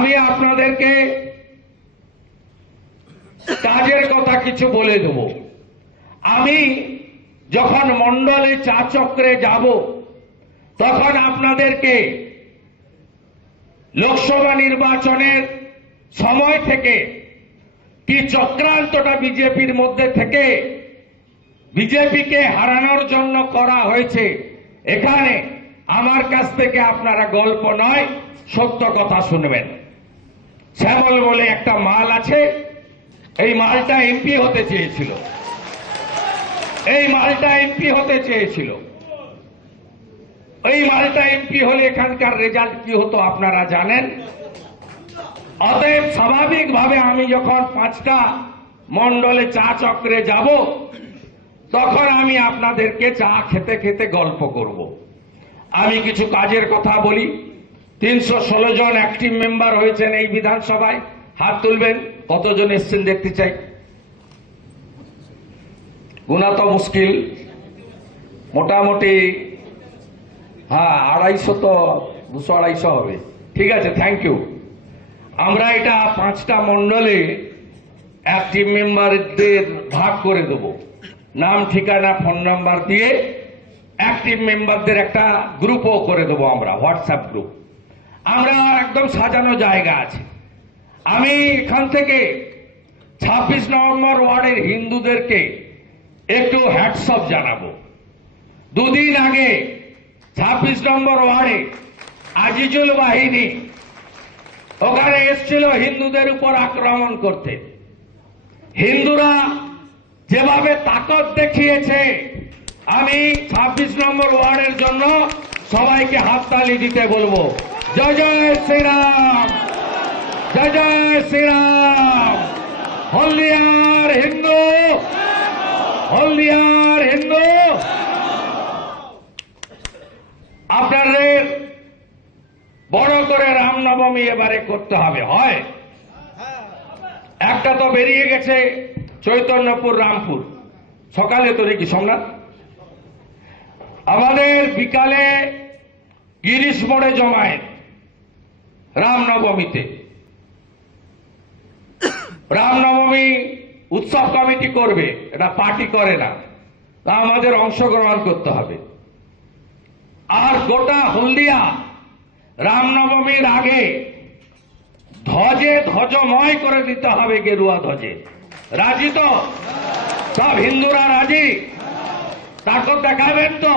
আমি আপনাদেরকে কাজের কথা কিছু বলে দেব। আমি যখন মণ্ডলে চা চক্রে যাব তখন আপনাদেরকে লোকসভা নির্বাচনের সময় থেকে কি চক্রান্তটা বিজেপির মধ্যে থেকে বিজেপিকে হারানোর জন্য করা হয়েছে, এখানে আমার কাছ থেকে আপনারা গল্প নয় সত্য কথা শুনবেন। শ্যামল বলে একটা মাল আছে, এই মালটা এমপি হতে চেয়েছিল, এই মালটা এমপি হতে চেয়েছিল। এই মালটা এমপি হলে এখানকার রেজাল্ট কি হতো আপনারা জানেন। অতএব স্বাভাবিকভাবে আমি যখন 5টা মণ্ডলে চা চক্রে যাব তখন আমি আপনাদেরকে চা খেতে খেতে গল্প করব। আমি কিছু কাজের কথা বলি। 316 জন অ্যাক্টিভ মেম্বার হয়েছেন এই বিধানসভায়, হাত তুলবেন কতজন এসছেন দেখতে চাই। গুনা তো মুশকিল, মোটামুটি 250 তো 200-250 হবে। ঠিক আছে, থ্যাংক ইউ। আমরা এটা 5টা মণ্ডলে অ্যাক্টিভ মেম্বারদের ভাগ করে দেব, নাম ঠিকানা ফোন নাম্বার দিয়ে অ্যাক্টিভ মেম্বারদের একটা গ্রুপও করে দেবো আমরা, হোয়াটসঅ্যাপ গ্রুপ। আমরা একদম সাজানো জায়গা আছে। আমি এখান থেকে 26 নম্বর ওয়ার্ডের হিন্দুদেরকে একটু হ্যাটসঅপ জানাবো। দুদিন আগে 26 নম্বর ওয়ার্ডে আজিজুল বাহিনী ওখানে এসেছিল হিন্দুদের উপর আক্রমণ করতে। হিন্দুরা যেভাবে তাকত দেখিয়েছে, আমি 26 নম্বর ওয়ার্ডের জন্য সবাইকে হাততালি দিতে বলবো। জয় জয় শ্রীরাম, জয় জয় শ্রীরাম। হলদিয়ার হিন্দু, হলদিয়ার হিন্দু। আপনাদের বড় করে রামনবমী এবারে করতে হবে। হয় একটা তো বেরিয়ে গেছে চৈতন্যপুর রামপুর, সকালে তো নাকি সোমনাথ। আমাদের বিকালে গিরিশ মোড়ে জমায়েত রামনবমীতে। রামনবমী উৎসব কমিটি করবে, এটা পার্টি করে না, তা আমাদের অংশগ্রহণ করতে হবে। আর গোটা হলদিয়া রামনবমীর আগে ধ্বজে ধ্বজময় করে দিতে হবে, গেরুয়া ধ্বজে। রাজি তো সব হিন্দুরা? রাজি? তারপর দেখাবেন তো।